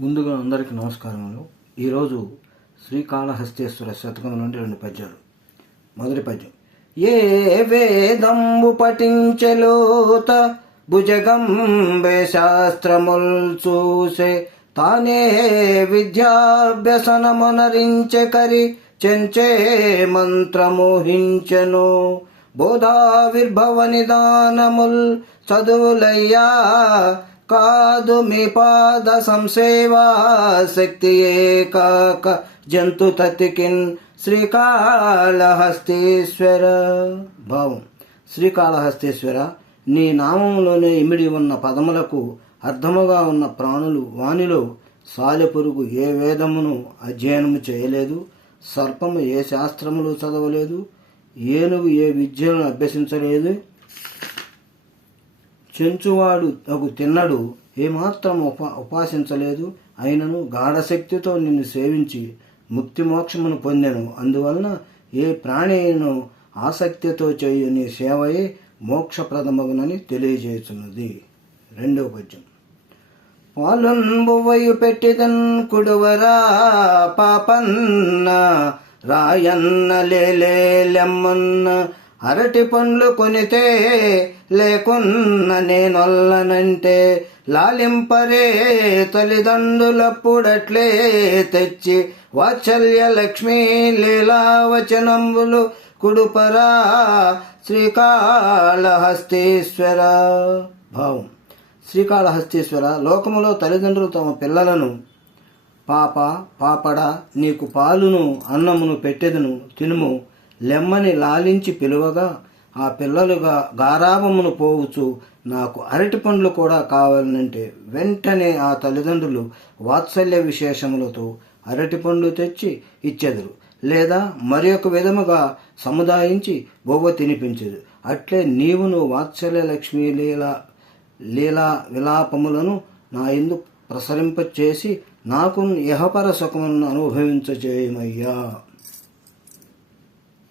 ముందుగా అందరికీ నమస్కారములు ఈరోజు శ్రీకాళహస్తేశ్వర శతకం నుండి రెండు పద్యాలు. మొదటి పద్యం. ఏ వేదంబు పఠించలోత భుజగంబే శాస్త్రముల్ చూసే తానే విద్యాభ్యసనమునరించె కరి చెంచే మంత్రమోహించెను బోధావిర్భవ నిదానముల్ చదువులయ్యా కాదు మీ పాద సంసేవా శక్తి ఏకాక జంతు తతికిన్ శ్రీకాళహస్తీశ్వర. భావం శ్రీకాళహస్తీశ్వర నీ నామంలోనే ఇమిడి ఉన్న పదములకు అర్థముగా ఉన్న ప్రాణులు వానిలో సాలెపురుగు ఏ వేదమును అధ్యయనము చేయలేదు సర్పము ఏ శాస్త్రములు చదవలేదు ఏనుగు ఏ విద్యను అభ్యసించలేదు? చెంచువాడు తగు తిన్నడు ఏమాత్రం ఉపా ఉపాసించలేదు. అయినను గాఢశక్తితో నిన్ను సేవించి ముక్తి మోక్షమును పొందెను. అందువలన ఏ ప్రాణిను ఆసక్తితో చేయని సేవయే మోక్షప్రదమగునని తెలియజేస్తున్నది రెండవ పద్యం. పాలున్బువయు పెట్టిదన్ కుడువరా పాపన్న రాయన్న లేలేలెమ్మన్న అరటి పండ్లు కొనితే లేకున్న నేనొల్లనంటే లాలింపరే తల్లిదండ్రులప్పుడట్లే తెచ్చి వాత్సల్య లక్ష్మీ లీలావచనంబులు కుడుపరా శ్రీకాళహస్తీశ్వర భావం. శ్రీకాళహస్తీశ్వర లోకములో తల్లిదండ్రులు తమ పిల్లలను పాప పాపడ నీకు పాలును అన్నమును పెట్టెదను తినుము. లెమ్మని లాలించి పిలువగా ఆ పిల్లలుగా గారాబమును పోవచ్చు నాకు అరటి పండ్లు కూడా కావాలంటే వెంటనే ఆ తల్లిదండ్రులు వాత్సల్య విశేషములతో అరటి పండ్లు తెచ్చి ఇచ్చెదరు. లేదా మరి ఒక విధముగా సముదాయించి బొవ్వ తినిపించదు అట్లే నీవును వాత్సల్య లక్ష్మీ లీలా లీలా విలాపములను నా ఎందు ప్రసరింపచేసి నాకు యహపర సుఖమును అనుభవించచేయమయ్యా